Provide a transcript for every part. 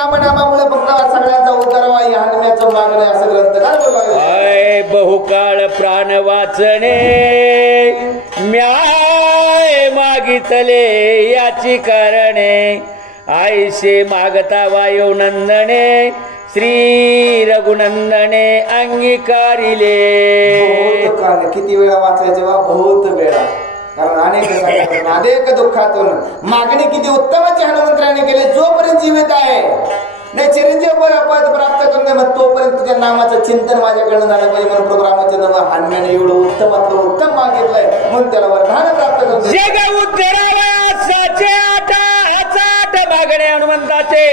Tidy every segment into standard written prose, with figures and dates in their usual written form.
रामनामामुळे फक्त सगळ्यांचा उद्धार व्हावा या हनुम्याचं मागणं आहे असं ग्रंथ काय बोलाय बहुकाळ प्राण वाचणे म्याय मागितले याची कारणे आईसे मागता वायू नंदने श्री रघुनंदने अंगीकारिले. बहुत काळ किती वेळा वाचायचे बा बहुत वेळा कारण अनेक दुःखातून मागणी किती उत्तमाची हनुमंतराने केली जोपर्यंत जीवित आहे नाही चिरंजीव पद प्राप्त करणे मग तोपर्यंत तुझ्या नामाचं चिंतन माझ्याकडनं झालं पाहिजे म्हणून प्रभू रामचंद्र हनुमाने एवढं उत्तमातलं उत्तम मागितलंय म्हणून त्याला वरदान प्राप्त करतो. जग उद्धराला साचे आठ मागणे हनुमंताचे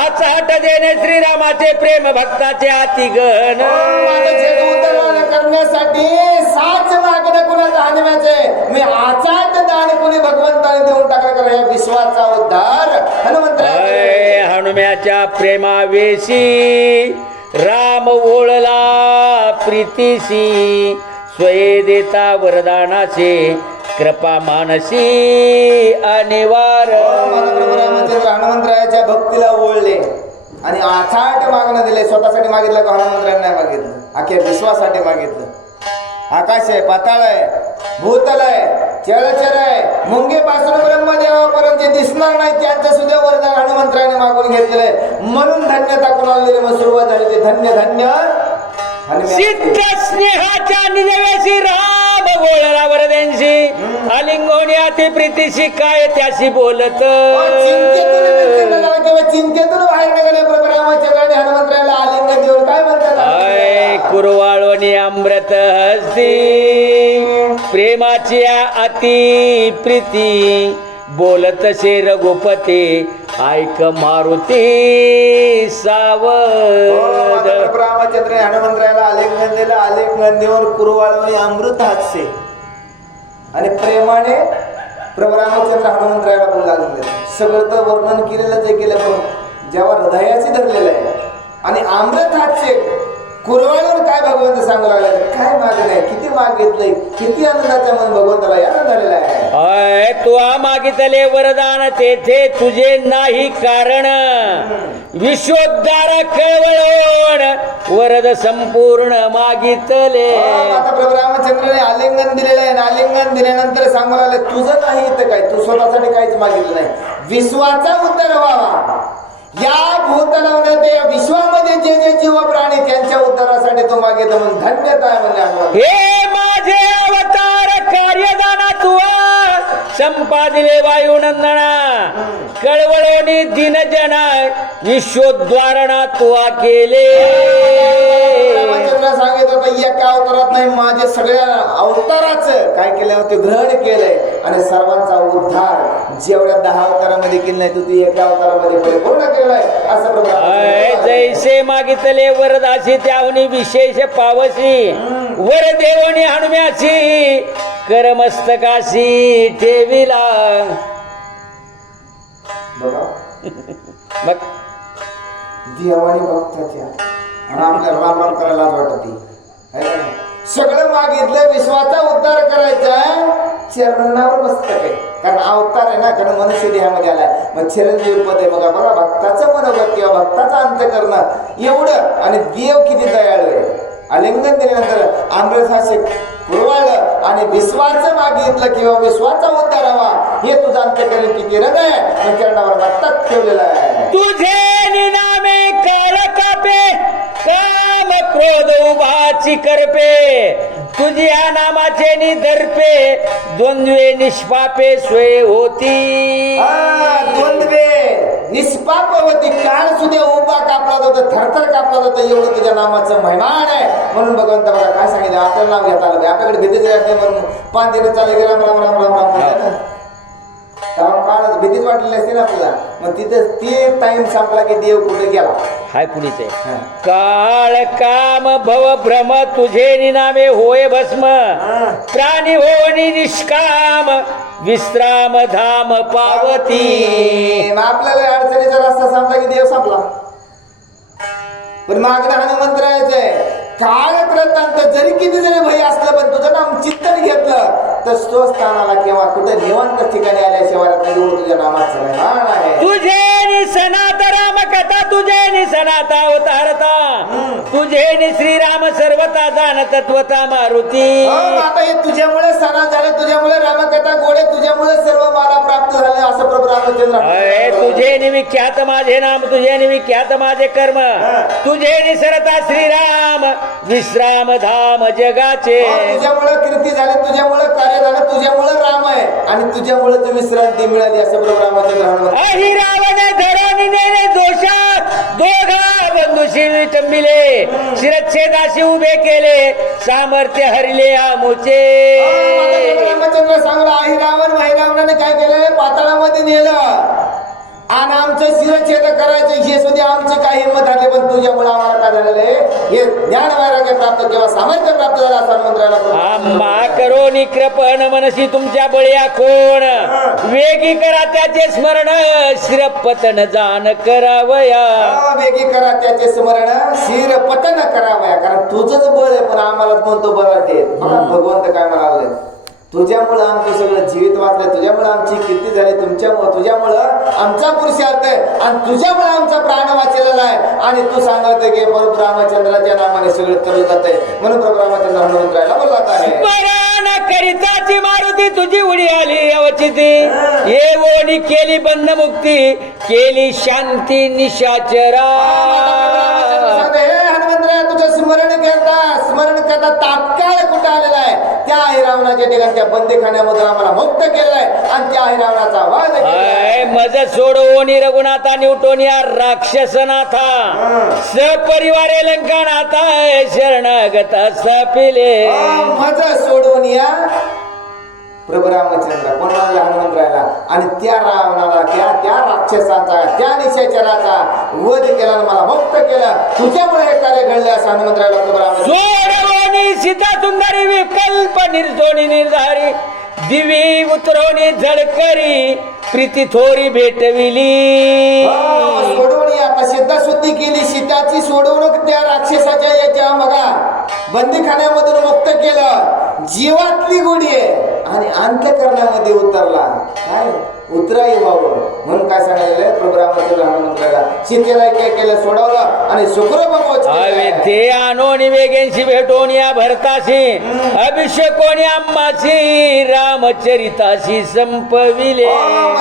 आचाट देणे श्रीरामाचे प्रेम भक्ताचे अतिगण. माझं जग उद्धार करण्यासाठी साच मागणं कुणाचं हनुम्याचे मी आचाट दान कुणी भगवंताने देऊन टाकलं करा या विश्वाचा उद्धार हनुमंत हनुम्याच्या प्रेमावेशी राम ओळला प्रीतीशी स्वये देता वरदानाचे कृपा मानसी अनिवार. रामचंद्र हनुमंतरायाच्या भक्तीला ओळले आणि आचाट मागणं दिले. स्वतःसाठी मागितलं का हनुमंतरायांनी नाही मागितलं अखेर विश्वासाठी मागितलं. आकाश आहे पाताळ आहे भूतल आहे चरचर आहे मुंगेपासून ब्रह्मदेवापर्यंत जे दिसणार नाही त्यांचं सुद्धा वरदान हनुमंतरायाने मागून घेतलेलं आहे म्हणून धन्यता कुणाला दिली मग सुरुवात झाली ते धन्य धन्य सिद्ध स्नेहाच्या निजवेशी राम बोलला वरदेंशी आलिंगोनी अति प्रीतीशी काय त्याशी बोलत. चिंतेतून बाहेर निघाले प्रभू रामचंद्राने हनुमंतरायाला आलिंगन देऊन काय म्हणतात कुरवाळोनी अमृत हस्ती प्रेमाची अति प्रीती बोलत शे रघुपती ऐक मारुती सावध. रामचंद्र हनुमंतरायाला आलिंगन दिलं आलिंगन देऊन कुरवाळून अमृत हास्य आणि प्रेमाने प्रभू रामचंद्र हनुमंतरायाला बोलू लागले. सगळं तर वर्णन केलेलं ते केलं पण जेव्हा हृदयाशी धरलेलं आहे आणि अमृत हास्य कुरवाळून काय भगवंत सांगू लागले काय मागणं किती मागितलंय किती आनंदाचा मन भगवंताला यानं झालेला आहे. तू मागितले वरदान तेथे तुझे नाही कारण विश्वोद्धार कळवळवण वरद संपूर्ण मागितले. आता प्रभू रामचंद्राने आलिंगन दिलेलं आहे आलिंगन दिल्यानंतर सांगू लागले तुझं नाही इथं काय तू स्वतःसाठी काहीच मागितलं नाही विश्वाचा उद्धार व्हावा या भूतलामध्ये विश्वामध्ये जे जे जीव प्राणी त्यांच्या उद्धारासाठी तो मागितलं म्हणून धन्यता आहे म्हणजे हे माझे अवतार कार्यदाना तू संपादिले वायुनंदना कळवळोनी दिनजना विश्वोद्वारणा तू केले. सांगितलं होतं एका अवतारात नाही माझे सगळ्या अवताराचं काय केलं होते ग्रहण केलंय आणि सर्वांचा उद्धार जेवढ्या 10 अवतारामध्ये केलं नाही तू एका अवतारामध्ये परिपूर्ण केलाय असं जैसे मागितले वरदासी त्याहुनी विशेष पावसी वर देवणी हनुम्याची करमस्तकाशी ठेविला. बघ देवानी भक्ताच्या आणि आपल्याला राम राम करायला वाटते सगळं मागितलं विश्वाचा उद्धार करायचा चरणावर मस्तक आहे कारण अवतार आहे ना कारण मनुष्य देहामध्ये आलाय मग चिरंजीव पद आहे बघा बघा भक्ताचं मनोगत किंवा भक्ताचं अंत करणं एवढं आणि देव किती दयाळू आहे. आलिंगन दिल्यानंतर अमृतहास्य पुरवाळलं आणि विश्वाचं मागितलं किंवा विश्वाचा उद्धार व्हावा हे तुझं अंतकरण किती हृदय आहे चरणावर भक्तात ठेवलेलं आहे. तुझे निनामे काळ कापे काम क्रोध उभाची करपे तुझ्या नामाचे निदर्पे द्वंद्वे निष्पापे स्वय होती. द्वंद्वे निष्पाप होती काळ सुद्धा उभा कापला जातो थरथर कापला जातो एवढं तुझ्या नामाचं महिमान आहे म्हणून भगवंत बघा काय सांगितलं आपल्याला नाव घेता आलं आपल्याकडे भीतीच राहते म्हणून 5 दिवस चालू गेला राम राम राम राम काळ भीतीच वाटलेली असते ना आपल्याला मग तिथे ते टाइम संपला की देव कुठे गेला हाय पुढीच काळ काम भव भ्रम तुझे निनामे होय भस्म प्राणी होनी निष्काम विश्राम धाम पावती. आपल्याला अडचणीचा रस्ता संपला की देव संपला पण मागणं हनुमंतरायाचं काळ प्रतांत जरी किती जरी भय असलं पण तुझं नाम चिंतन घेतलं तर तो स्थानाला किंवा कुठे निवांत ठिकाणी आल्याशिवाय तुझ्या नामाचं महिमान आहे. तुझे सनात राम कथा नाथा अवतारता तुझे नि श्रीराम सर्वता जाण तत्वता मारुती. आता हे तुझ्यामुळे सणा झाले, तुझ्यामुळे रामकथा गोडे, तुझ्यामुळे सर्व मला प्राप्त झाले असं प्रभू रामचंद्र. तुझे निविख्यात माझे नाम, तुझे निविख्यात माझे कर्म, तुझे निसरता श्रीराम विश्राम धाम जगाचे. तुझ्यामुळे कीर्ती झाली, तुझ्यामुळे कार्य झालं, तुझ्यामुळे राम आहे आणि तुझ्यामुळे तुम्ही विश्रांती मिळाली असं प्रभू रामचंद्र हनुमान. अहि रावणे धरणी नेले दोषा दोघा बंधुशी विटंबिले, शिरच्छेदाशी उभे केले सामर्थ्य हरिले आमुचे. रामचंद्र सांगला आई रावण माही रावणाने काय केलं, पाताळामध्ये नेलं आणि आमचं शिरच्छेद करायचं हे सुद्धा आमची काही हिंमत झाली, पण तुझ्यामुळे आम्हाला काय झालेलं आहे, हे ज्ञान वैराग्य प्राप्त किंवा सामर्थ्य प्राप्त झालं असं हनुमंतराला. मा करो निकृपण मनसी तुमच्या बळीया कोण, वेगी करा त्याचे स्मरण शिरपतन जाण करावया. वेगी करा त्याचे स्मरण शिर पतन करावया, कारण तुझंच बळ आहे पण आम्हालाच म्हणतो बळ वाटते. भगवंत काय म्हणाले, तुझ्यामुळं आमचं सगळं जीवित वाचलं, तुझ्यामुळं आमची कीर्ती झाली, तुझ्यामुळं आमचा पुरुषार्थ आहे आणि तुझ्यामुळे आमचा प्राण वाचलेला आहे. आणि तू सांगत की प्रभू रामचंद्राच्या नामाने सगळं करू जात आहे, म्हणून प्रभू रामचंद्र हनुमंतरायला बोलत आहे. करिताची मारुती तुझी उडी आली अवचिती, ये ओणी केली बंध मुक्ती, केली शांती निशाचरा. हनुमंतराय तुझं स्मरण करता तात्काळ कुठे आलेला आहे, त्या आई रावणाच्या ठिकाणी त्या बंदीखान्यामधून आम्हाला मुक्त केलेला आहे आणि त्या आई रावणाचा आवाज मज सोडवणी रघुनाथा निवटोनिया राक्षसनाथा सपरिवारे लंकानाथा शरणागत सपिले. मज सोडवून या प्रभू रामचंद्र कोण म्हणला हनुमंतरायला, आणि त्या रावणाला त्या राक्षसाचा त्या निशाचराचा वध केला आणि मला मुक्त केलं, तुझ्यामुळे हे कार्य घडले असं हनुमंतरायला प्रभू रामचंद्र. सीता सुंदरी विकल्प निर्जोनी निर्धारी, दिवी उतरवणी झडकरी प्रीती थोरी भेटविली. सोडवणी आता सिद्धा शुद्धी केली, सीताची सोडवणूक त्या राक्षसाच्या याच्या मगा बंदीखान्यामधून मुक्त केलं, जीवातली गोडी आहे आणि अंत्यकरणामध्ये उतरला. काय उतराई व्हावं म्हणून काय सांगितलेलं आहे प्रभू रामचंद्र हनुमंतराला, सीतेला काय केलं, सोडवलं आणि सुखरूप ते आणोनी वेगेंशी भेटून या भरताशी अभिषेकोनी आम्हाशी रामचरिताशी संपविले.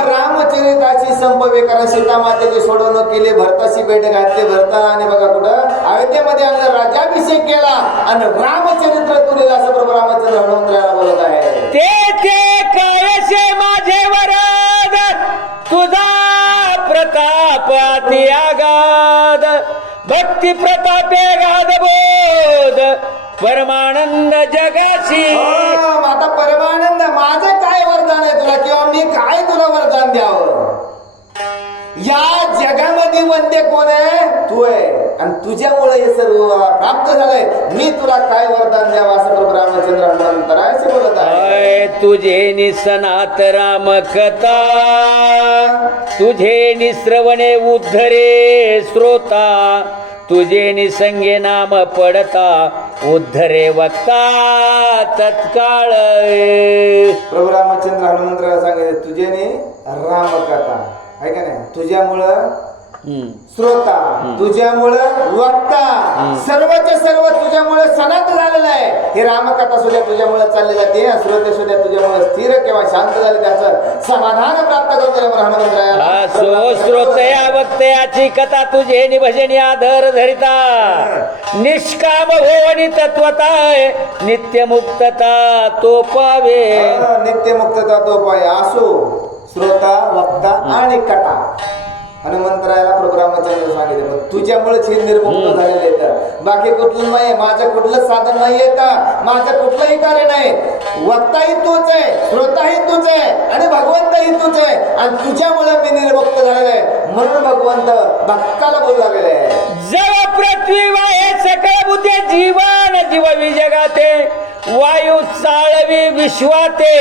रामचरिताची संपवे, कारण सीता मातेची सोडवणूक केली, भरताशी भेट घातली, भरता आणि बघा कुठं अयोध्येमध्ये आणलं, राज्याभिषेक केला आणि रामचरित्र तुलेला असं प्रभू रामचंद्र हनुमंतराला बोलत आहे. ते कळसे माझे वरद तुझा प्रताप अति आगाध, भक्ती प्रतापे गाध बोध परमानंद जगाशी. आता परमानंद माझं काय वरदान आहे तुला, किंवा मी काय तुला वरदान द्यावं. या जगामध्ये वंद्य कोण आहे, तू आहे आणि तुझ्यामुळे हे सर्व प्राप्त झालंय, मी तुला काय वरदान द्यावं असं प्रभू रामचंद्र हनुमंतरायचे बोलत आहे. तुझे निसनात राम कथा, तुझे निश्रवणे उद्धरे श्रोता, तुझे निसंगे नाम पडता उद्धरे वक्ता तत्काळ. प्रभू रामचंद्र हनुमंतराला सांगितले तुझे रामकथा आहे का नाही, तुझ्यामुळं श्रोता, तुझ्यामुळं वक्ता, सर्वचे सर्व तुझ्यामुळे सनात झालेलं आहे. हे रामकथा सुद्धा तुझ्यामुळे चालली जाते, श्रोते सुद्धा तुझ्यामुळे स्थिर किंवा शांत झाले, त्याचं समाधान प्राप्त करून हनुमंतरायाला. श्रोतया वक्तयाची कथा तुझे निभजनी आधर धरिता, निष्काम होवनी तत्वता नित्य मुक्तता तो पावे. नित्य मुक्तता तो पावे असो श्रोता वक्ता आणि कथा. हनुमंतरायाला प्रभू रामचंद्र सांगितले पण तुझ्यामुळेच हे निर्मुक्त झालेले आहेत, बाकी कुठलं नाही, माझं कुठलं साधन नाही येत, माझं कुठलंही कार्य नाही. वक्ताही तूच आहे, श्रोताही तूच आहे आणि भगवंतही तूच आहे आणि तुझ्यामुळे मी निर्मुक्त झालेलं आहे, म्हणून भगवंत भक्ताला बोलू लागलेले आहे. जव पृथ्वी वाहे सकळ बुद्धे जीवन जीववी जगाते, वायू चाळवी विश्वाते,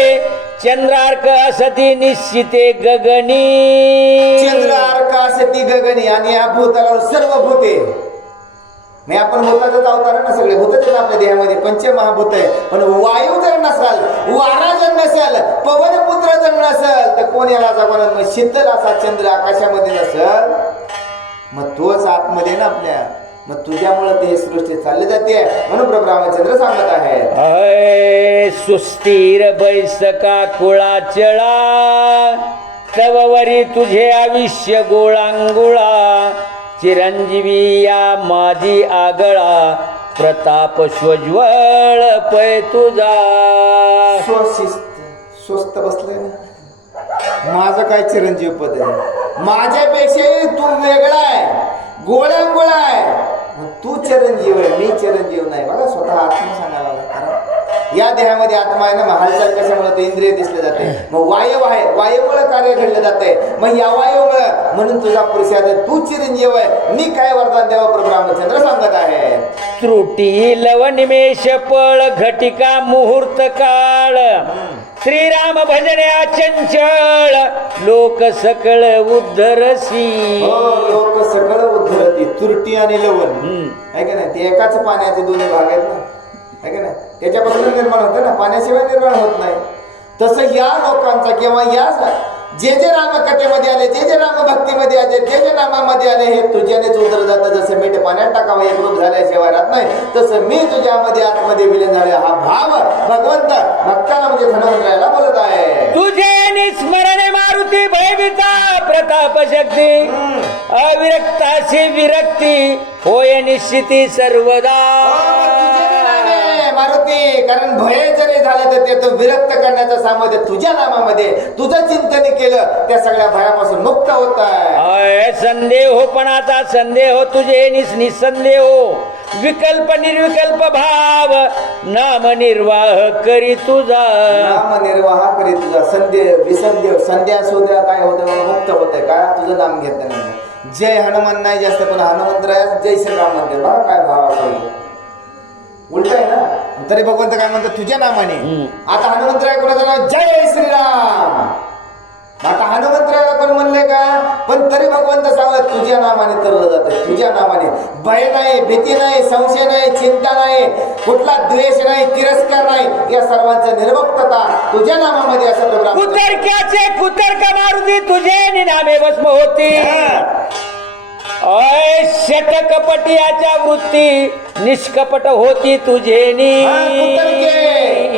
चंद्रार्क असती निश्चिते गगनी. चंद्रार्क असती गगनी आणि या भूताला सर्व भूते नाही, आपण भूताचाच अवतार ना, सगळे भूतच आपल्या देहामध्ये पंचमहाभूत आहे. पण वायू जर नसाल, वारा जर नसेल, पवन पुत्र जर नसेल तर कोण याला जगणार. शीतल असा चंद्र आकाशामध्ये नसेल मग तोच आतमध्ये ना आपल्या, मग तुझ्यामुळे ते सृष्टी चालली जाते म्हणून प्रभू रामचंद्र सांगत आहे. अय सुस्थिर बैसका कुळाचळा, तववरी तुझे आयुष्य गोळांगुळा, चिरंजीवी या माझी आगळा, प्रताप स्वज्वळ पै तुझा. स्वस्त बसलंय ना, माझं काय चिरंजीव पद आहे, माझ्यापेक्षाही तू वेगळा आहे, गोळ्या आहे. तू चिरंजीव आहे, मी चिरंजीव नाही. बघा स्वतः आत्मा सांगायला लागला. या देहामध्ये आत्मा आहे ना, मग हालचाल कशामुळे ते इंद्रिय दिसले जाते, मग वायू आहे, वायूमुळे कार्य घडले जाते, मग या वायूमुळे म्हणून तुझा पुरुषार्थ, तू चिरंजीव आहे, मी काय वरदान द्यावं प्रभू रामचंद्र सांगत आहे. त्रुटी लव निमेष पळ घटिका मुहूर्त काळ, श्रीराम भजने चंचळ, लोक सकळ उद्धरसी. लोक सकळ उद्धरती. तुरटी आणि लवण आहे का नाही, ते एकाच पाण्याचे दोन्ही भाग आहेत ना, आहे का नाही, त्याच्यापासून निर्माण होतं ना, पाण्याशिवाय निर्माण होत नाही. तसं या लोकांचा किंवा या जे जे रामकथेमध्ये आले, जे जे रामभक्तीमध्ये आले, जे जे नामामध्ये आले, हे तुझ्यानेच उतर जातं. जसं मीठ पाण्यात टाकावं एक रूप झाल्याशिवाय राहत नाही, तसं मी तुझ्यामध्ये आतमध्ये विलीन झाले. हा भाव भगवंत भक्ताला म्हणजे धनवंतरायाला बोलत आहे. तुझे निस्मरणे मारुती भयविता प्रताप शक्ती, अविरक्ताशी विरक्ती होय निश्चिती सर्वदा. मारुती, कारण भय जरी झालं तर ते तो विरक्त करण्याचं सामर्थ्य तुझ्या नामामध्ये, तुझं चिंतन केलं त्या सगळ्या भयापासून मुक्त होत आहे. संदेहोपणाचा संदेह तुझे निसंदेह हो, विकल्प निर्विकल्प भाव नाम निर्वाह करी तुझा. नाम निर्वाह करी तुझा. संदेह विसंदेह संध्या सोध्या काय होतं, मुक्त होतंय काय, तुझं नाम घेत नाही. जय हनुमान नाही जास्त, पण हनुमंतराय जय श्रीराम म्हणते. बघा काय भाव असावा, उलट आहे ना. तरी भगवंत काय म्हणतात, तुझ्या नामाने. आता हनुमंतराय कोणाचं नाव, जय श्रीराम. आता हनुमंतरायाला कोण म्हणले का, पण तरी भगवंत सांगत तुझ्या नामाने तरलं जातं, तुझ्या नामाने. भय नाही, भीती नाही, संशय नाही, चिंता नाही, कुठला द्वेष नाही, तिरस्कार नाही, या सर्वांचा निर्मुक्तता तुझ्या नामामध्ये असं. कुतर्क्याचे कुतर्क मारुती तुझे नामे भस्म होती, अय शतकपटियाच्या वृत्ती निष्कपट होती तुझे.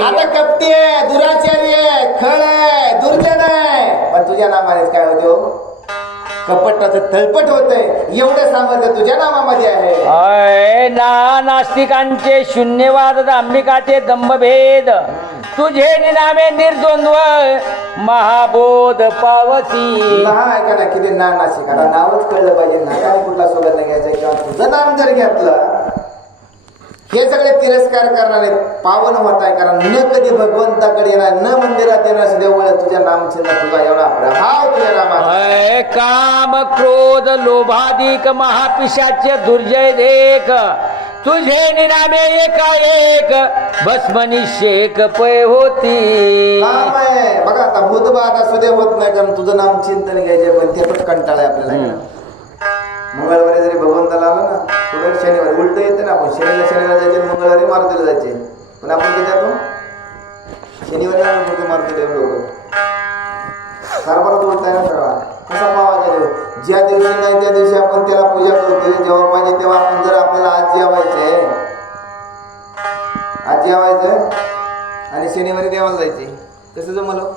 आता कपटी आहे, दुराचारी आहे, खळ आहे, दुर्जन आहे, पण तुझ्या नामानेच काय होते, कपटाचं तळपट होतंय. एवढं सामर्थ्य तुझ्या नामामध्ये आहे. अय नास्तिकांचे शून्यवाद, दांभिकाचे दंभभेद तुझे नामे निर्द्वंद्व महाबोध पावती. आहे का ना, किती नाशिक. आता नावच कळलं पाहिजे ना, काय कुठला सोबत नाही घ्यायचं, किंवा तुझं नाम जर घेतलं, हे सगळे तिरस्कार करणारे पावन होत आहे. कारण न कधी भगवंताकडे येणार, न मंदिरात येणार, देवळ तुझ्या नामचिन्ह, तुझा एवढा प्रभाव तुझ्या नामात. काम क्रोध लोभाधिक महापिशाच्य दुर्जय देख तुझे नामे एकाएक भस्म निषेक पय होती. काम आहे बघा. आता भूतबाधा सुद्धा होत नाही, कारण तुझं नाम चिंतन घ्यायचे, पण त्यातच कंटाळा आहे आपल्याला. मंगळवारी जरी भगवंताला आलं ना, पुढे शनिवारी उलट येते ना, आपण शनिवारी जायचे, मंगळवारी मारुतीला जायचे, पण आपण कधी जातो शनिवारी आलो कुठे मारुतीला. लोक कारभारात उलटाय ना सगळा कसा पावायचा देव. ज्या दिवशी नाही त्या दिवशी आपण त्याला पूजा करतो, जेव्हा पाहिजे तेव्हा. आपण जर आपल्याला आज जेवायचंय, आज जेवायचं आणि शनिवारी देवाला जायचे, कसं जमलं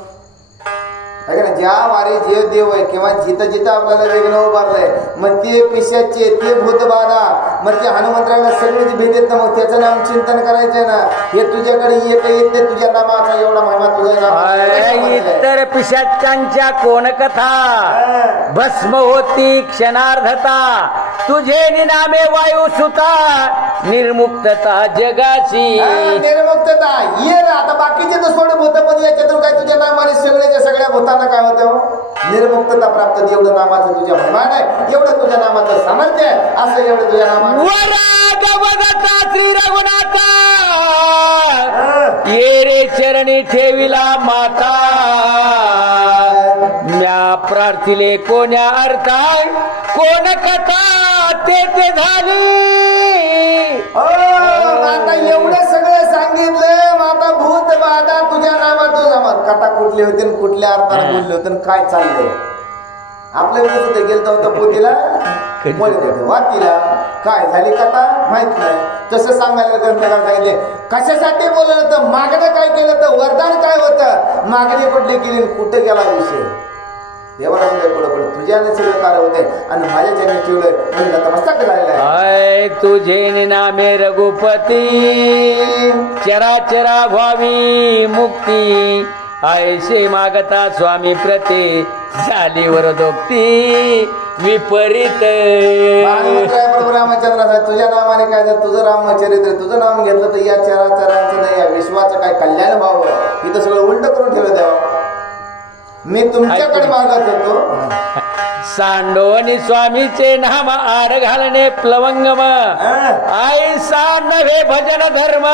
आहे का? ज्या वारी जे देव आहे किंवा जिथं जिथं आपल्याला वेगळं उभारलंय, मग ते पिशाचे, ते भूतबाधा, मग ते हनुमंतराला सगळीच भेट येत ना, मग त्याचं नाम चिंतन करायचंय ना. हे तुझ्याकडे एक येते, तुझ्या नामाचा एवढा महिमा तुझ्या नाम. इतर पिशाच्यांच्या कोण कथा भस्म होती क्षणार्धता तुझे नामे वायू सुता निर्मुक्तता जगाची. निर्मुक्तता ये ना. आता बाकीचे तर सोड भूत, पण याच्यातून काय तुझ्या नामाने सगळ्याच्या सगळ्या भूतांना काय होतं, निर्मुक्तता प्राप्त. एवढं नामाचं तुझ्या महिमान आहे, एवढं तुझ्या नामाचं सामर्थ्य आहे, असं एवढं तुझ्या नामाचं. श्री रघुनाथा ये रे चरणी ठेविला माता, म्या प्रार्थिले कोण्या अर्थाय कोण कथा ते झाली. आता एवढं सगळं सांगितलं, आता भूत बाधा तुझ्या नामातून जमत. कथा कुठली होती, कुठल्या अर्थाने बोलले होते, काय चाललंय आपल्या वेळेस गेलतो होतं पोतीला. बोलते तेव्हा तिला काय झाली कथा माहित नाही. तसं सांगायला ग्रंथकार सांगितले कशासाठी बोललं होतं, मागणं काय केलं तर वरदान काय होतं, मागणी कुठली केली, कुठे गेला विषय. देवाला पुढे पुढे तुझ्याने सगळं कार्य होते आणि माझ्या ज्याने ठेवलंय म्हणून आता मस्तक झालेला आहे. आय तुझे नामे रघुपती चराचरा व्हावी मुक्ती, ऐसे मागता स्वामी प्रते झाली वरदोक्ती विपरीत. प्रभू रामचंद्र तुझ्या नावाने काय जर तुझं रामचरित्र तुझं नाम घेतलं तर या चराचरांचं नाही या विश्वाचं काय कल्याण व्हावं, इथं सगळं उलट करून ठेवलं देवा. मी तुमच्याकडे मागत होतो. सांडोनी स्वामीचे नाम आड घालणे प्लवंगम, ऐसा नव्हे भजन धर्म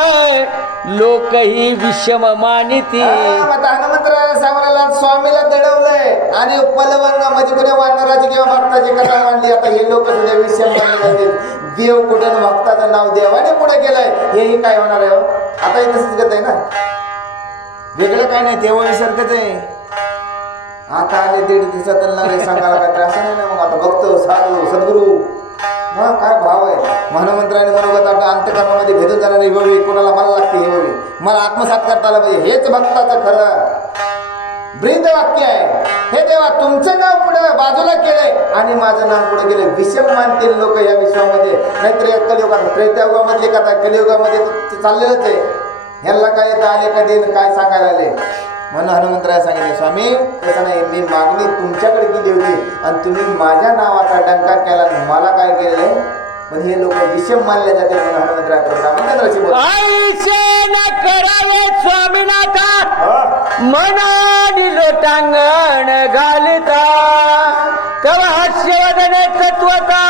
लोकही विषम मानिती. हनुमंतराया सामराला स्वामीला दडवलंय आणि पलवंग म्हणजे कोणी वानराची किंवा भक्ताची कथा मांडली. आता हे लोक सुद्धा विषम मानले जातील. देव कुठं भक्ताचं नाव देवाने पुढे केलंय हेही काय होणार आहे. आता हे तसंच गत आहे ना, वेगळं काय नाही देवासारखंच आहे. आता आले 1.5 दिवसात सांगायला काय त्रास नाही ना. मग आता बघतो साधू सद्गुरू हा काय भाव आहे. हनुमंतराने मनोगत अंतकरणामध्ये भेदून जाणारी हवी, कोणाला मला लागते हे हवी, मला आत्मसात करता आलं पाहिजे, हेच भक्ताचं खरं ब्रीद वाक्य आहे. हे देवा तुमचं नाव पुढे बाजूला केलंय आणि माझं नाव पुढे गेलंय. विषम मानतील लोक या विश्वामध्ये. नाहीतर या कलियुगात त्रेतायुगामधले कथा कलियुगामध्ये चाललेलंच आहे. ह्याला काय येतं आले कधी काय सांगायला आले. म्हणून हनुमंतराय सांगितले स्वामी तसं नाही, मी मागणी तुमच्याकडे केली होती आणि तुम्ही माझ्या नावाचा डंका केला, मला काय केलंय. पण हे लोक विषम मानले जाते. म्हणून हनुमंतराय रामचंद्राची बोल करावे स्वामीनाथा मनानी लोटांगण घालिता, कवा हास्यवदने तत्वता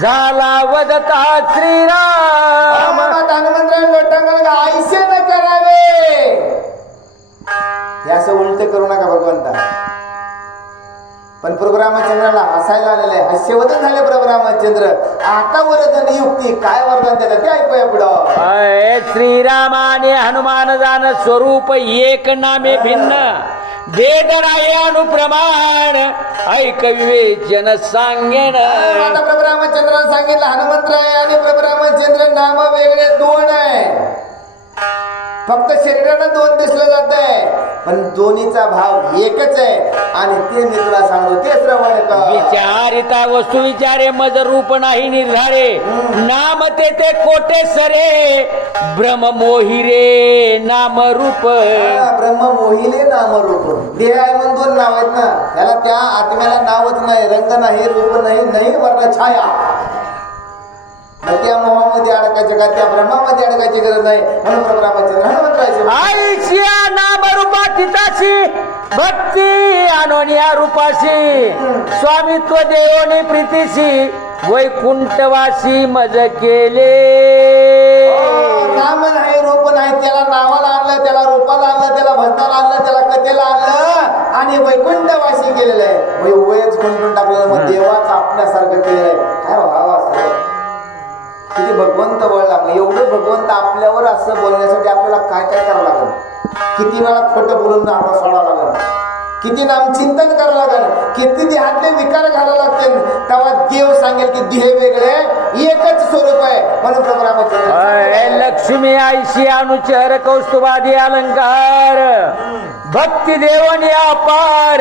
झाला वदता श्रीराम. हनुमंतराय लोटांगण आईसे न करावे, हे असं उलट करू नका भगवंता. पण प्रभू रामचंद्राला हसायला आलेलं आहे. हास्यवदन झाले प्रभू रामचंद्र. आता वरदान युक्ती काय वरदान देतात ते ऐकूया पुढं. श्रीरामाने हनुमान जाण स्वरूप एक नामे भिन्न, वेद नाही अनुप्रमाण ऐक विवेचन सांगेन. आता प्रभू रामचंद्राला सांगितलं हनुमंतराय आणि प्रभू रामचंद्र नाम वेगळे 2 आहे. फक्त शरीरानं 2 दिसलं जात आहे पण दोन्हीचा भाव एकच आहे. आणि ते मी तुला सांगतो ते श्रवण कर. विचारिता वस्तू विचारे मज रूप नाही निर्धारे, नाम ते कोटे सरे ब्रह्म मोहिरे नाम रूप. ब्रह्म मोहिले नाम रूप. देह आहे म्हणून 2 नाव आहेत ना. त्याला त्या आत्म्याला नावच नाही, रंग नाही, रूप नाही, नाही वर्ण छाया. त्या मोहामध्ये अडकायचं का त्या ब्रह्मामध्ये अडकायची गरज नाही. म्हणून प्रभू रामचंद्र हनुमंतरायचे आईशिया नाम रूपा तिताशी भक्ती अनोनिया रूपाशी, स्वामित्व देवोनी प्रीतीशी वैकुंठवासी मज केले. नाम नाही रूप नाही, त्याला नावाला आणलं, त्याला रूपाला आणलं, त्याला भजनाला आणलं, त्याला कथेला आणलं आणि वैकुंठवासी केलेलं आहे. वयच गुंतून टाकलेलं. मग देवाच आपल्यासारखं केलंय. काय भाव असं किती भगवंत वळला. मग एवढं भगवंत आपल्यावर असं बोलण्यासाठी आपल्याला काय काय करावं लागेल. किती वेळा खोटं बोलून आपण सोडावं लागेल, किती नामचिंतन करावं लागेल, किती देहातले विकार घालावं लागतील. तेव्हा देव सांगेल की देह वेगळे एकच स्वरूप आहे. म्हणून प्रभू रामचंद्र लक्ष्मी आईशी अनुचर कौस्तुभादी अलंकार, भक्ती देवनी अपार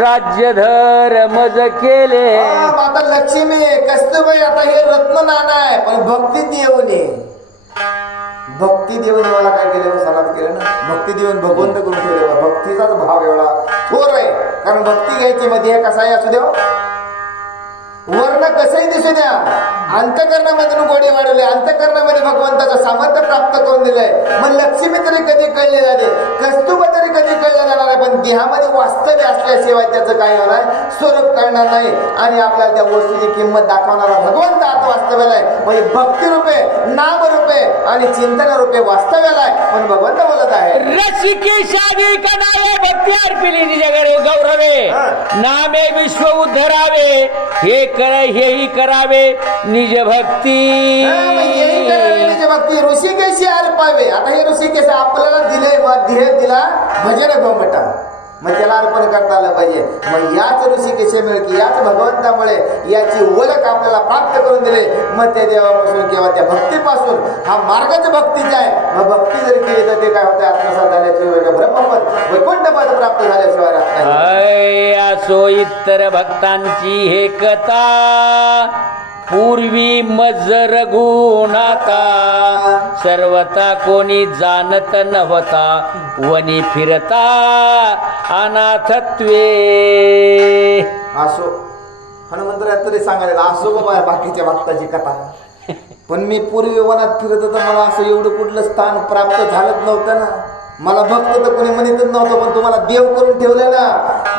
राज्यधर मज केले. आता लक्ष्मी कस्तुबाई आता हे रत्न नाना आहे पण भक्ती देवनी. भक्ती देऊन मला काय केलं सनात केलं ना. भक्ती देऊन भगवंत करून ठेवले. भक्तीचाच भाव एवढा थोर आहे. कारण भक्ती घ्यायची मध्ये कसाही असू द्या, वर्ण कसंही दिसू द्या, अंतकरणामधून गोडी वाढवले, अंतकरणामध्ये भगवंताचं सामर्थ्य प्राप्त करून दिलंय. मग लक्ष्मी तरी कधी कळले जाते, कस्तुबा तरी कधी कळलं जाणार आहे. पण देहामध्ये वास्तव्य असल्याशिवाय त्याचं काय होणार स्वरूप कळणार नाही. आणि आपल्याला त्या वस्तूची किंमत दाखवणारा भगवंत आता वास्तव्याला आहे. म्हणजे भक्ती रूपे, नाम रूपे आणि चिंतन रूपे वास्तव्याला आहे. पण भगवंत बोलत आहे रसिके शादी कनावे भक्ती अर्पिली निज गौरवे, नामे विश्व उद्धरावे हे हेही करावे निज भक्ती. निज भक्ती ऋषिकेशी अर्पावे. आता हे ऋषिकेश आपल्याला दिले ध्येय दिला भजन गोमटा. मग त्याला अर्पण करता आलं पाहिजे. मग याच ऋषिकेश मिळकी याच भगवंतामुळे याची ओळख आपल्याला प्राप्त करून दिली. मग त्या देवापासून किंवा त्या भक्तीपासून हा मार्गच भक्तीचा आहे. मग भक्ती जर केली तर ते काय होते आत्मसात झाल्याशिवाय ब्रह्मपद वैकुंठ पद प्राप्त झाल्याशिवाय राहत नाही. असो इतर भक्तांची हे कथा पूर्वी मज रघुनाथा सर्वता कोणी जाणत नव्हता वनी फिरता अनाथत्वे. असो हनुमंतरात तरी सांगायला असो बाबा बाकीच्या भक्ताची कथा. पण मी पूर्वी वनात फिरत होतो मला असं एवढं कुठलं स्थान प्राप्त झालंच नव्हतं ना. मला भक्त तर कोणी म्हणतच नव्हतं. पण तुम्हाला देव करून ठेवलं ना.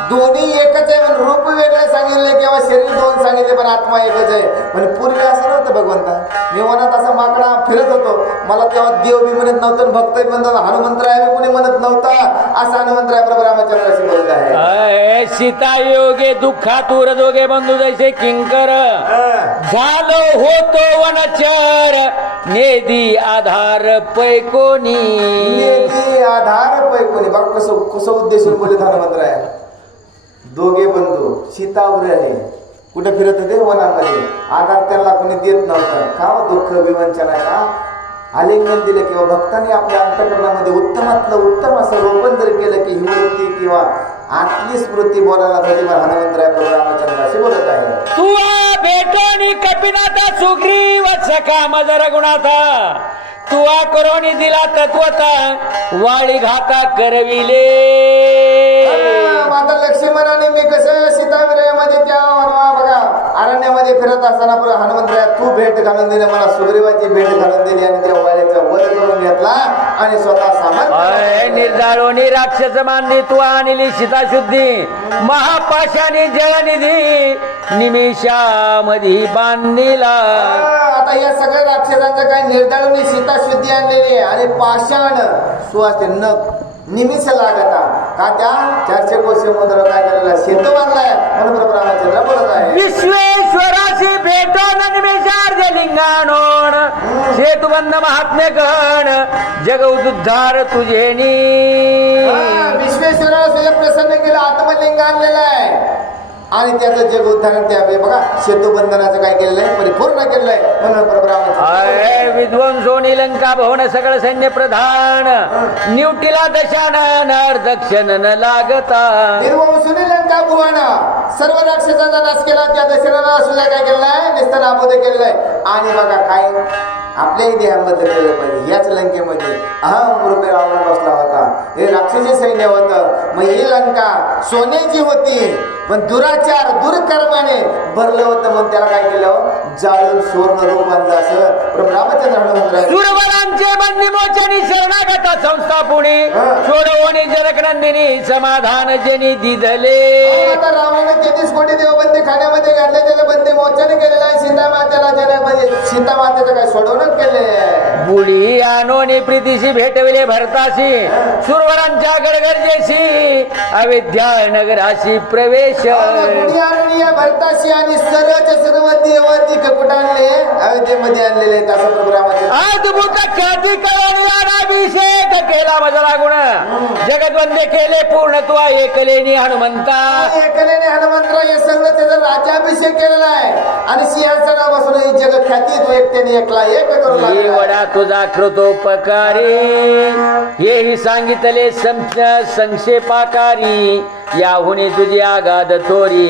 दोन्ही एकच आहे पण रूप वेगळे सांगितले किंवा शरीर दोन सांगितले पण आत्मा एकच आहे. पण पूर्वी असं नव्हतं भगवंता. मी वनात असा माकडा फिरत होतो. मला तेव्हा देव बी म्हणत नव्हतं भक्त म्हणतात हनुमंतराय कोणी म्हणत नव्हता. असं हनुमंतराय प्रभू रामचंद्राशी बोलत आहे. सीता योगे दुःखातूर दोघे बंधू जैसे किंकर झालो होतो वनचर नेदी आधार पैकोनी. आधार पैकोनी बघ कसं कसं उद्देशून बोलत हनुमंतराय. दोघे बंधू सीतावर आहे कुठे फिरत होते वनामध्ये. आधार त्यांना कोणी देत नव्हतं. का दुःख विवंचना का आलिंगन दिलं किंवा भक्तांनी आपल्या अंतःकरणामध्ये उत्तमातलं उत्तम असं रोपण जर केलं की ही वृत्ती किंवा आतली स्मृती बोलायला पाहिजे. हनुमंतराय प्रभू रामचंद्राशी बोलत आहे. तू भेटोनी कपिनाथा सुग्रीव सखा मज रघुनाथा तुआ करोनी दिला तत्वता वाळी घाता करविले. माता लक्ष्मणाने मी कसं सीताविरयामध्ये त्या बघा अरण्यामध्ये फिरत असताना हनुमंतराय तू भेट घालून दिली मला सुग्रीवाची भेट घालून दिली आणि त्या वाळीचा वध करून घेतला आणि स्वतः सामर्थ्य निर्जाळोनी राक्षस मानली तू आणली सीता शुद्धी महापाशाने जयनिधी निमिषामध्ये बांधला. आता या सगळ्या राक्षसांचं काय निर्धारून सीता शुद्धी आणलेली आहे आणि पाषाण सुवासते नख निमिष लागता का त्या 400 कोस समुद्र काय केलेला सेतू बांधलाय म्हणून प्रभू रामचंद्र बोलत आहे. विश्वेश्वराशी भेटोन निमिषार्ध लिंगानोण सेतुबंध महात्म्य गण जग उद्धार तुझेनी. विश्वेश्वराला प्रसन्न केलं आत्मलिंग आणलेलं आहे आणि त्याचं जग उद्धारण त्या बघा सेतुबंधनाचं काय केलेलं आहे परिपूर्ण केलेलं आहे म्हणून प्रभू रामचंद्र. विध्वंसोनी लंका भवन सगळं सैन्य प्रधान निवटीला दशानन दक्षिण न लागता. निर्वंशुनी लंका भुवन सर्व राक्षसांचा नाश केला. त्या दशरथाला सुद्धा काय केलंय निस्तनाबूद केलेलं आहे. आणि बघा काय आपल्याही देहामध्ये केलं पाहिजे. याच लंकेमध्ये अहम रूपे रावण बसला होता. हे राक्षसी सैन्य होतं. मग ही लंका सोन्याची होती पण दुराचार दुर्कर्माने भरलं होतं म्हणून त्याला काय केलं जाळून सुवर्ण रूप आणलं असं प्रभू रामचंद्र हनुमंतराय. सुरवरांचे बंदी मोचनी शरणागता संस्था पुणे सोडवणे जनकनंदिनी समाधान जनी दिधले. आता रावणाने 33 कोटी देवबंदी खाण्यामध्ये घातले त्याला बंदी मोचन केलेलं आहे. सीतामातेला जनकमध्ये सीतामातेचं काय सोडवणं केले. बुडी आणोनी प्रीतीशी भेटविले भरताशी सुरवरांच्या गडगर्जेशी अविद्या नगराशी प्रवेश. भरताशी आणि सर्व देवाची कपट आणले अयोध्येमध्ये आणलेले आहेत असं प्रभू रामचंद्र. अद्भुत ख्याती अभिषेक केला मजला गुण जगद्वंदे केले पूर्णत्व एकलेनी हनुमंता. एकलेने हनुमंतराव हे सगळं त्याचा राज्याभिषेक केलेला आहे आणि सिंहासनापासून ही जग ख्याती तो एकट्याने एकला एक करू लागला. वडा तुझा कृतोपकारी हेही सांगितले संक्षेपाकारी याहुनी तुझी आगाध थोरी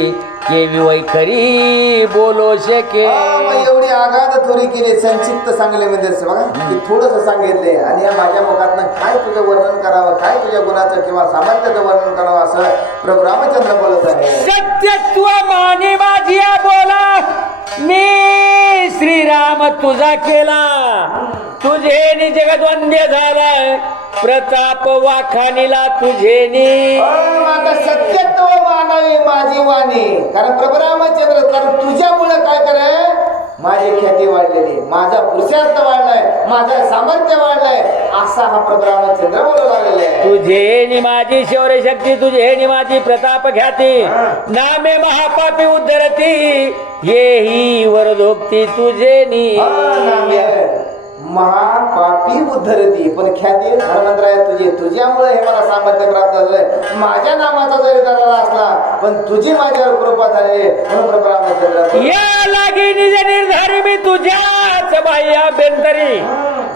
केवी वैखरी बोलो शके. एवढी आगाध थोरी केली संक्षिप्त सांगले म्हणजे बघा की थोडस सांगितले आणि या माझ्या मुखातनं काय तुझं वर्णन करावं काय तुझ्या गुणाचं किंवा सामर्थ्याचं वर्णन करावं असं प्रभू रामचंद्र बोलत आहे. सत्यत्व माने माझी बोला मी श्रीराम तुझा केला तुझे जगद्वंद्य झालाय प्रताप वाखानीला तुझेनी. आता सत्यत्व मानावी माझी वाणी कारण प्रभू रामचंद्र कारण तुझ्यामुळे काय करे माझी ख्याती वाढलेली माझा पुरुषार्थ वाढलाय माझं सामर्थ्य वाढलंय असा हा प्रभू रामचंद्र बोलू लागलेला आहे. तुझे नि माझी शौर्य शक्ती तुझे नि माझी प्रताप ख्याती नामे महापापी उद्धरती येही वरदोक्ती तुझे नि. महापापी उद्धरती पण ख्याती हनुमंतराय तुझी, तुझ्यामुळे हे मला सामर्थ्य प्राप्त झालंय. माझ्या नामाचा जरी दरारा असला पण तुझी माझ्यावर कृपा झाली म्हणून प्रभू रामचंद्र या लागी निज निर्धारी मी तुझ्याच बाह्य अभ्यंतरी,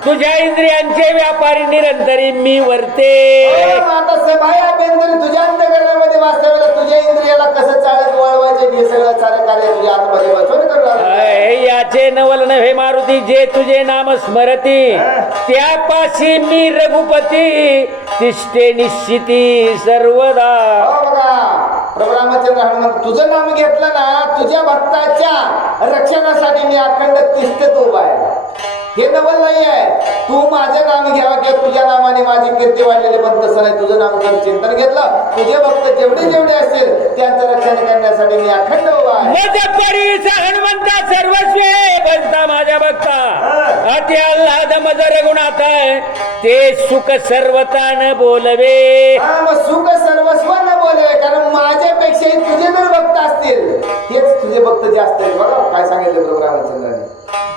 तुझ्या इंद्रियांचे व्यापारी निरंतरी मी वर्ते. आता सभाय अभ्यंतरी तुझ्या अंतःकरणामध्ये वास्तव्याला तुझ्या इंद्रियाला कसं चालत वळवायचे हे सगळं सारे कार्य तुझ्या आतमध्ये बसवून करू लागले. याचे नवल नव्हे मारुती, जे तुझे नाम स्मरती त्यापाशी मी रघुपती, तिष्ठे निश्चिती सर्वदा. बघा प्रभू रामचंद्र हनुमंत तुझं नाम घेतलं ना, तुझ्या भक्ताच्या रक्षणासाठी मी अखंड तिष्ठत उभा आहे. हे नवल नाही आहे तू माझं नाम घ्यावा किंवा तुझ्या नामाने माझी कीर्ती वाढलेली, पण तसं नाही. तुझं नाम जर चिंतन घेतलं, तुझे भक्त जेवढे जेवढे असतील त्यांचं रक्षण करण्यासाठी मी अखंड उभा आहे. हनुमंता सर्वस्वी बसता माझ्या भक्ता, अति आल्हाद मज रघुनाथ ते सुख सर्वता बोलवे. मग सुख सर्वस्व न बोलवे, कारण माझ्यापेक्षाही तुझे जर भक्त असतील तेच तुझे भक्त जास्त आहेत. बघा काय सांगितलं प्रभू रामचंद्राने,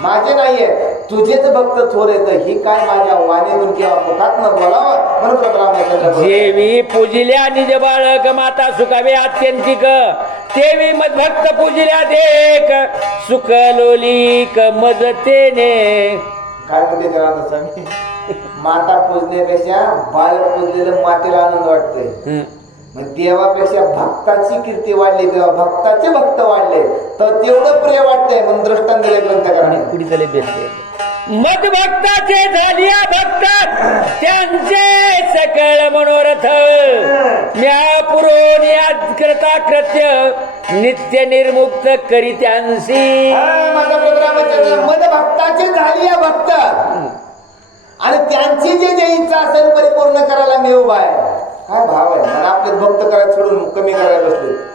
माझे नाहीये तुझेच भक्त थोर येत. ही काय माझ्या वाणीतून किंवा मुखातनं बोलावं म्हणून प्रभू रामचंद्र जेवी पूजिल्या निज बाळक माता सुखावे आत्यंतिक, तेवी मदभक्त पूजिल्या देख सुख लोलिक मजतेने. काय म्हणते तेव्हा स्वामी, माता पूजण्यापेक्षा बाळ पूजलेलं मातेला आनंद वाटतोय. मग देवापेक्षा भक्ताची कीर्ती वाढली तेव्हा भक्ताचे भक्त वाढले तर तेवढं प्रिय वाटतंय म्हणून दृष्टांत दिले ग्रंथकाराने. पुढे झाले बेसते मद भक्ताचे झालिया भक्तात त्यांचे सकळ मनोरथ, म्या पुरोनी करता कृत्य नित्य निर्मुक्त करीत्यांसी. माझा प्रभू रामचंद्र मद भक्ताचे झालिया भक्त आणि त्यांची जे इच्छा असेल परिपूर्ण करायला मी उभा आहे. काय भाव आहे, मला आपले भक्त करायला सोडून कमी करायला बसले.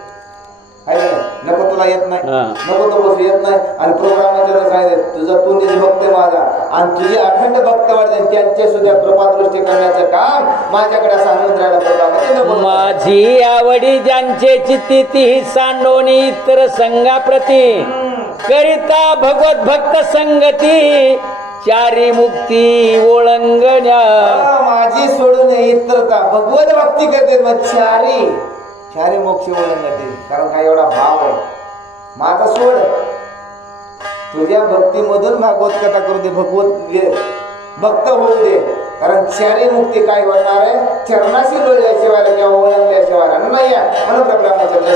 नको तुला येत नाही, नको तो बसू येत नाही. आणि प्रभू रामचंद्र सांगितले तुझा तू निज भक्त माझा आणि तुझे अखंड भक्त वाढते त्यांचे सुद्धा कृपादृष्टी करण्याचं काम माझ्याकडे असं हनुमंतरायला प्रभू रामचंद्र. माझी आवडी ज्यांचे चित्ती ती सांडोनी इतर संगाप्रती, करिता भगवत भक्त संगती चारी मुक्ती ओळंगण्या. माझी सोडून इतरता भगवत भक्ती करते मग चारी मोक्ष ओळंगते. कारण काय एवढा भाव आहे माझा सोड, तुझ्या भक्तीमधून भागवत कथा करू दे, भगवत भक्त होऊ दे. कारण चारी मुक्ती काय होणार आहे, चरणाशी लोळल्याशिवाय किंवा ओळंगल्याशिवाय नाही आहे. म्हणून प्रभू रामचंद्र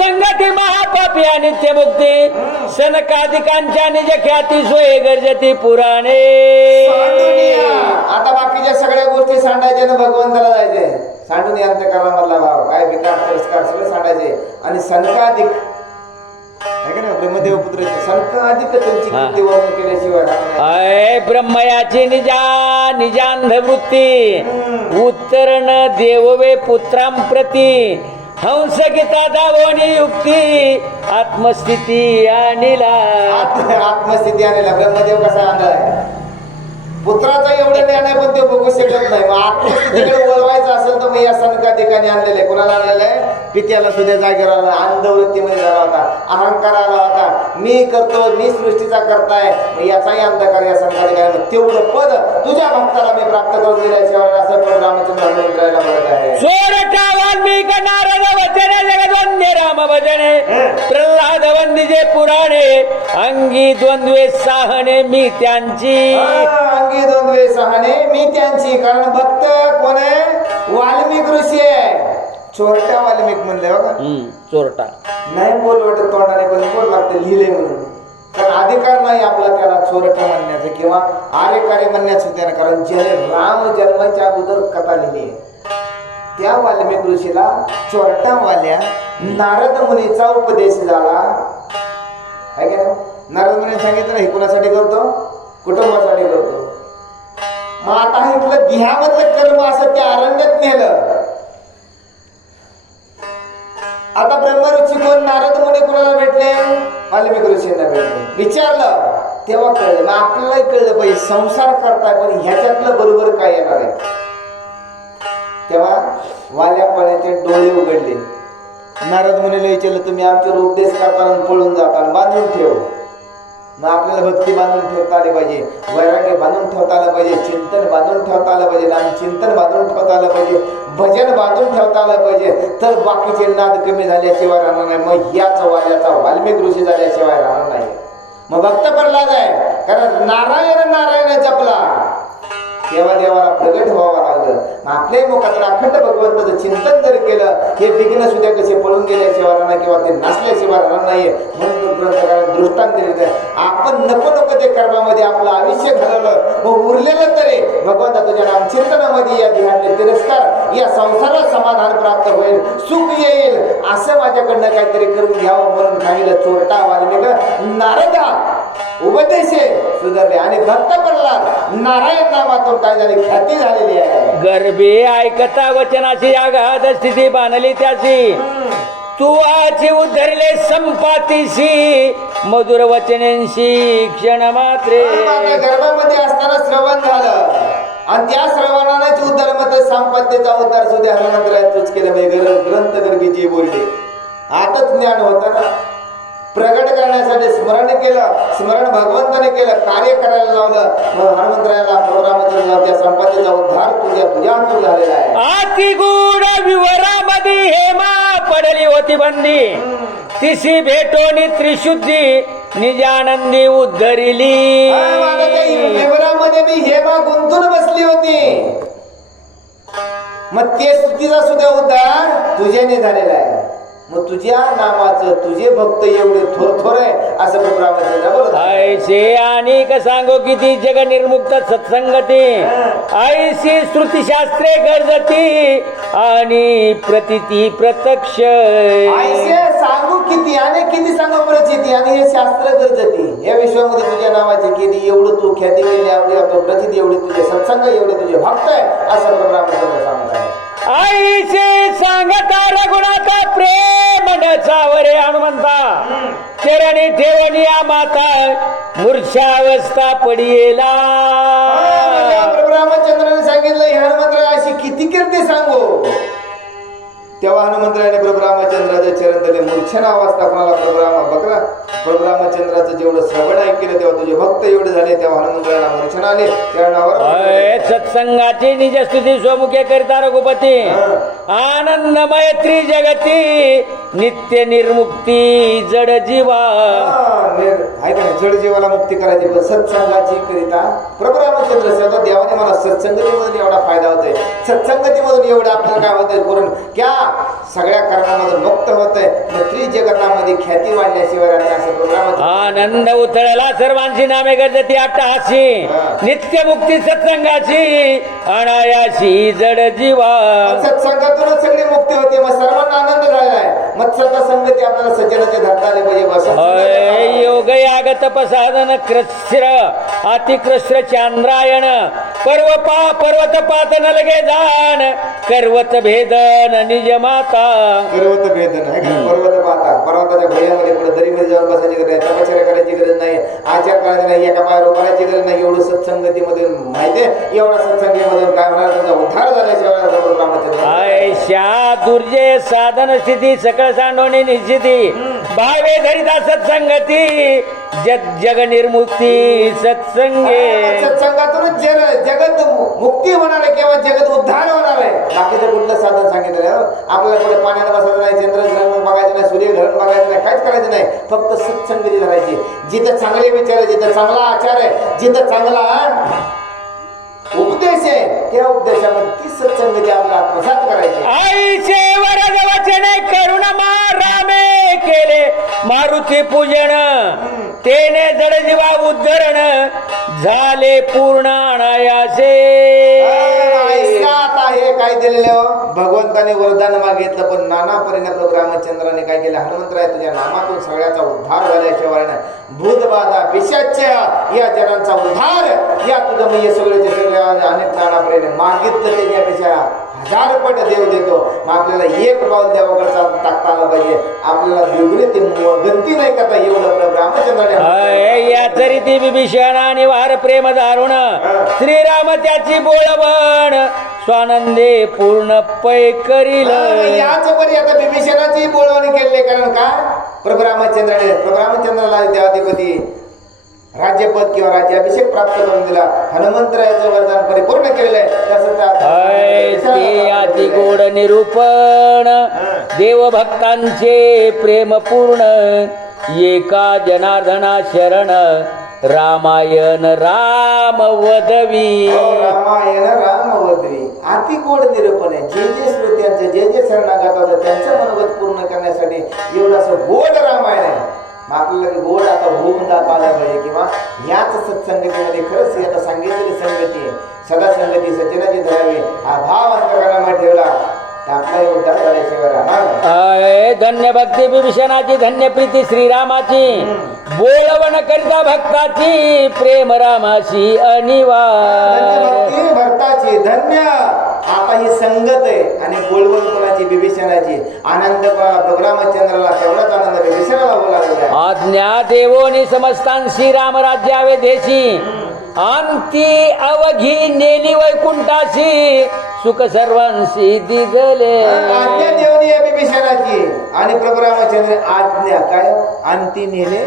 संगती महापापी नित्य मुक्ती, सनकादिकांच्या निज ख्याती सोय गरजती पुराणे. आता बाकीच्या सगळ्या गोष्टी सांडायच्या ना भगवंताला जायचे. सांडून या अंतःकरणामधला भाव काय विकार तिरस्कार सगळे सांडायचे. आणि सनकादिक ब्रह्मदेव पुत्र सनकादिक त्यांची कीर्ती वर्णन केल्याशिवाय ब्रह्मयाची निजांध वृत्ती उत्तरण देववे पुत्रां प्रती, हंस गीता दावणी युक्ती आत्मस्थिती आणिला. आत्मस्थिती आणिला ब्रह्मदेव कसा आणलाय, पुत्राचं एवढं ज्ञान आहे पण ते बघू शकत नाही. मग आत्मस्थितीकडे वळवायचं असेल तर मग या सनकादिकाने आणलेलं आहे. कोणाला आणलेलं आहे, पित्याला सुद्धा जागेवर आला, अंधवृत्तीमध्ये झाला होता, अहंकार आला होता, मी करतो, मी सृष्टीचा करताय. मग याचाही अंधकार या सनकादिकाने. तेवढं पद तुझ्या भक्ताला मी प्राप्त करून दिल्याशिवाय असं पद रामचंद्र हनुमंतरायला म्हणत आहे. सोरटा वाल्मिक नारद वचने जगद्वंदे राम भजने, प्रल्हाद वंदिजे पुराणे, अंगी द्वंद्वे साहने मी त्यांची. अंगी द्वंद्वे सहने मी त्यांची. कारण भक्त कोण आहे, वाल्मिक ऋषी आहे. चोरटा वाल्मिक म्हणले बघा, चोरटा नाही बोल वाटत तोंडाने पण बोल लागते लिहिले म्हणून. कारण अधिकार नाही आपला त्याला चोरटा म्हणण्याचं किंवा आर्यकार्य म्हणण्याचं. त्यानं कारण जे राम जन्माच्या अगोदर कथा लिहिली आहे त्या वाल्मिक ऋषीला चोरटावाल्या नारद मुनीचा उपदेश झाला आहे का नाही. नारद मुनी सांगितलं हे कुणासाठी करतो, कुटुंबासाठी करतो. मग आता इथलं ध्यामधलं कर्म असं त्या अरण्यात नेलं. आता ब्रह्मऋषी कोण, नारद मुनी कुणाला भेटले, वाल्मिक ऋषींना भेटले. विचारलं तेव्हा कळलं. मग आपल्यालाही कळलं पाहिजे संसार करताय पण ह्याच्यातलं बरोबर काय येणार आहे. तेव्हा वाल्या पाण्याचे डोळे उघडले. नारद मुनीला विचारलं तुम्ही आमच्यावर उपदेश करताना पळून जाता बांधून ठेव. मग आपल्याला भक्ती बांधून ठेवता आली पाहिजे, वैराग्य बांधून ठेवता आलं पाहिजे, चिंतन बांधून ठेवता आलं पाहिजे, चिंतन बांधून ठेवता आलं पाहिजे, भजन बांधून ठेवता आलं पाहिजे. तर बाकीचे नाद कमी झाल्याशिवाय राहणार नाही. मग याच वाल्याचा वाल्मिक ऋषी झाल्याशिवाय राहणार नाही. मग भक्त प्रल्हाद आहे, कारण नारायण नारायण जपला तेव्हा देवाला प्रगट व्हावं लागलं. आपल्याही मुखातून अखंड भगवंताचं चिंतन जर केलं, हे विघ्न सुद्धा कसे पळून गेल्याशिवाय राहणार किंवा ते नसल्याशिवाय राहणार नाही. म्हणून तो ग्रंथकाराने दृष्टांत दिलेलं आहे. आपण नको नको ते कर्मामध्ये आपलं आयुष्य घालवलं, मग उरलेलं तरी भगवंता तुझ्या नामचिंतनामध्ये या ध्यानातले तिरस्कार, या संसारात समाधान प्राप्त होईल, सुख येईल, असं माझ्याकडनं काहीतरी करून घ्यावं म्हणून सांगितलं. चोरटा वाल्मिक नारदा उपदेशे सुधारले आणि भक्त प्रल्हाद नारायण नामातून काय झाले, ख्याती झालेली आहे. गर्भे ऐकता वचनाची आघात स्थिती बांधली त्याची, तू आची उद्धरले संपातीशी मधुर वचनांशी क्षण मात्रे. माझ्या गर्भामध्ये असताना श्रवण झालं आणि त्या श्रवणानेच उद्धार मत संपत्तीचा उद्धार सुद्धा हनुमंतराय तूच केलं. म्हणजे ग्रंथ गर्भीची बोलली आताच ज्ञान होतं ना, प्रगट करण्यासाठी स्मरण केलं, स्मरण भगवंताने केलं, कार्य करायला लावलं. मग हनुमंतरायाला प्रोग्राम त्या संपत्तीचा उद्धार तुझ्या हातून झालेला आहे. अति गूढ विवरामध्ये हेमा पडली होती बंदी, तिशी भेटोनी त्रिशुद्धी निजानंदी उद्धरिली. विवरामध्ये मी हेमा गुंतून बसली होती. मग ते तिचा सुद्धा उद्धार तुझ्याने झालेला आहे. मग तुझ्या नामाचं तुझे भक्त एवढे थोर आहे असं प्रोग्राम बोलत ऐसे आणि का सांगो किती जग निर्मुक्त सत्संगती, ऐशी श्रुतीशास्त्रे गरजती आणि प्रतिती प्रत्यक्ष. ऐसे सांगू किती आणि किती सांगू प्रचिती आणि हे शास्त्र गरजती. या विश्वामध्ये तुझ्या नावाची किती एवढं तू ख्याती एवढी प्रचिती एवढी तुझे सत्संग एवढे तुझे भक्त आहे असं प्रोग्राम सांगत आहे. ऐसे सांगता रघुनाथा प्रेम डचावरे हनुमंता, चरणी ठेवणी माता मूर्छावस्था पडियेला. रामचंद्राने सांगितलं हनुमंतराय अशी किती कीर्ती सांगू. तेव्हा हनुमंतरायाने प्रभू रामचंद्राचे चरण दिले. मूर्छना अवस्था कोणाला प्रभू रामचंद्राचं जेवढं श्रवण ऐकलं तेव्हा तुझे भक्त एवढे झाले. तेव्हा हनुमंतरायाला मूर्छना आले चरणावर. सत्संगाची निजस्तुती स्वमुखे करिता रघुपती, आनंदमय त्रिजगती नित्य निर्मुक्ती जड जीवा. जड जीवाला मुक्ती करायची पण सत्संगाची करिता प्रभू रामचंद्र सगळं देवाने मला सत्संगतीमधून एवढा फायदा होतोय, सत्संगतीमधून एवढं आपल्याला काय होतंय करून क्या सगळ्या कर्मामधून मुक्त होतंय. त्रिजगतामध्ये ख्याती वाढल्याशिवाय असं प्रोग्राम. आनंद उतळला सर्वांची नामे गरजती अट्टहासी, नित्य मुक्ती सत्संगाची अनायाशी जड जीवा. सत्संगातूनच सगळी मुक्ती होते. मग सर्वांना आनंद झालेला आहे. मग सत्संगती आपल्याला सज्जनाचे धरता आले पाहिजे. योग यागत पसादन कृष्र अतिकृष्र चांद्रायण पर्वत पात न लगे जाण कर्वत भेदन निज माता. पर्वत भेदन आहे का? पर्वत पाहता पर्वताच्या भयामध्ये पुढे दरीमध्ये जाऊन बसायची गरज नाही, तपश्चर्या करायची गरज नाही, आचार करायचा नाही, एका पायावर उभारायची गरज नाही. एवढं सत्संगतीमधून माहितीये, एवढा सत्संगीमधून काय होणार तुझा उद्धार झाल्याशिवाय रामचंद्र. आयशा दुर्जय साधन स्थिती सकळ सांडवणी निश्चिती भावे धरिता सत्संगती जग निर्मुक्ती सत्संगे. सत्संगातूनच जगत मुक्ती होणार आहे किंवा जगत उद्धार होणार आहे. बाकीचं कुठलं साधन सांगितलं आपल्याला पुढे पाण्यात बसायचं नाही, चंद्रग्रहण बघायचं नाही, सूर्यग्रहण बघायचं नाही, काहीच करायचं नाही. फक्त सत्संगती धरायची. जिथं चांगले विचार आहे, जिथं चांगला आचार आहे, जिथं चांगला उपदेश आहे त्या उपदेशामध्ये ती सत्संगती आपल्याला आत्मसात करायची. आईचे वरद वचने करुण रामे केले मारुती पूजन, तेने जड जीवा उद्धरण झाले पूर्ण अनायासे. हे काय दिलेलं भगवंताने वरदान मागितलं पण नाना परिणाम रामचंद्राने काय केलं. हनुमंतराय तुझ्या नामातून सगळ्याचा उद्धार झाल्याशिवाय भूतबाधा पिशाच या जनांचा उद्धार या तुझं मी सगळ्याचे सगळ्या अनेक नानापर्यंत मागितलं त्याच्यापेक्षा 1000 पट देव देतो. मग आपल्याला एक पाऊल देवाकडचा टाकता आलं पाहिजे. आपल्याला द्विगुणी ते गंती नाही करता एवढं रामचंद्राने या तरी ती विभीषण आणि वार प्रेम दारुण श्रीराम त्याची बोलवण स्वानंदे पूर्ण पै करील. याच परी आता विभीषणाची बोलवणी केले. कारण का प्रभू रामचंद्राने प्रभू रामचंद्राला देवाधिपती राज्यपद किंवा राज्याभिषेक प्राप्त करून दिला, हनुमंतरायाचं वरदान परिपूर्ण केलेलं आहे. तसं ते अय ते अति आता गोड निरूपण देवभक्तांचे प्रेमपूर्ण एका जनार्दना शरण रामायण राम वदवी. रामायण रामवद्वी अति गोड निरूपण आहे. जे जे श्रोत्यांचे जे जे शरणागताचं त्यांचं मनोगत पूर्ण करण्यासाठी एवढं असं गोड रामायण आहे. मग आपल्याला गोड आता होऊन दाखवायला पाहिजे किंवा याच सत्संगतीमध्ये खरंच ही आता सांगितलेली संगती आहे. सदा संगती सज्जनाची धरावी हा भाव अंतकरणामध्ये ठेवला तर आपला उद्धार झाल्याशिवाय राहणार नाही. अय धन्य भक्ती विभीषणाची धन्य प्रीती श्रीरामाची बोलवण करिता भक्ताची प्रेम रामाशी धन्य अनिवार्य. भक्ती भक्ताची धन्य. आता ही संगत आहे आणि बोलवण कोणाची विभीषणाची. आनंद कोणाला प्रभू रामचंद्राला तेवढाच आनंद विभीषणाला बोलावलेला आहे. आज्ञा देवोनी समस्तांशी राम राज्यावे देशी अंती अवघी नेली वैकुंठाशी सुख सर्वांशी दिगले. आज्ञा देवनी आहे विभीषणाची आणि प्रभू रामचंद्र आज्ञा काय अंती नेले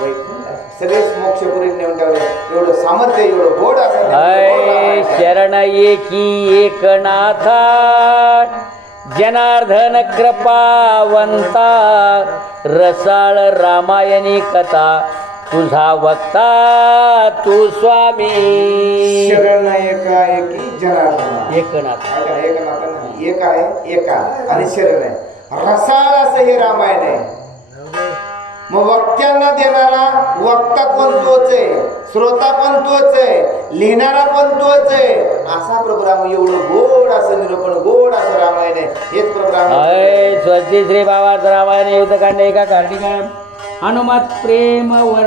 वैकुंठ. सगळेच मोक्षपुरी नेऊन ठेवले. एवढं सामर्थ्य एवढं गोड अय शरण एकी एकनाथा जनार्दन कृपावंता रसाळ रामायणी कथा तुझा वक्ता तू स्वामी. शरण एका एकी जनार्दन एकनाथ एकनाथ एक आहे एका आणि शरण आहे. रसाळ असं हे रामायण आहे. मग वक्त्यांना देणारा वक्ता पण तोच आहे, श्रोता पण तोच आहे, लिहिणारा पण तोच आहे. असा प्रभू राम एवढं गोड असं निरूपण गोड असं रामायण आहे. हेच प्रभू राम. अय स्वस्ती श्री बाबा रामायण युद्धकांड एका कार्तिका हनुमत प्रेम वर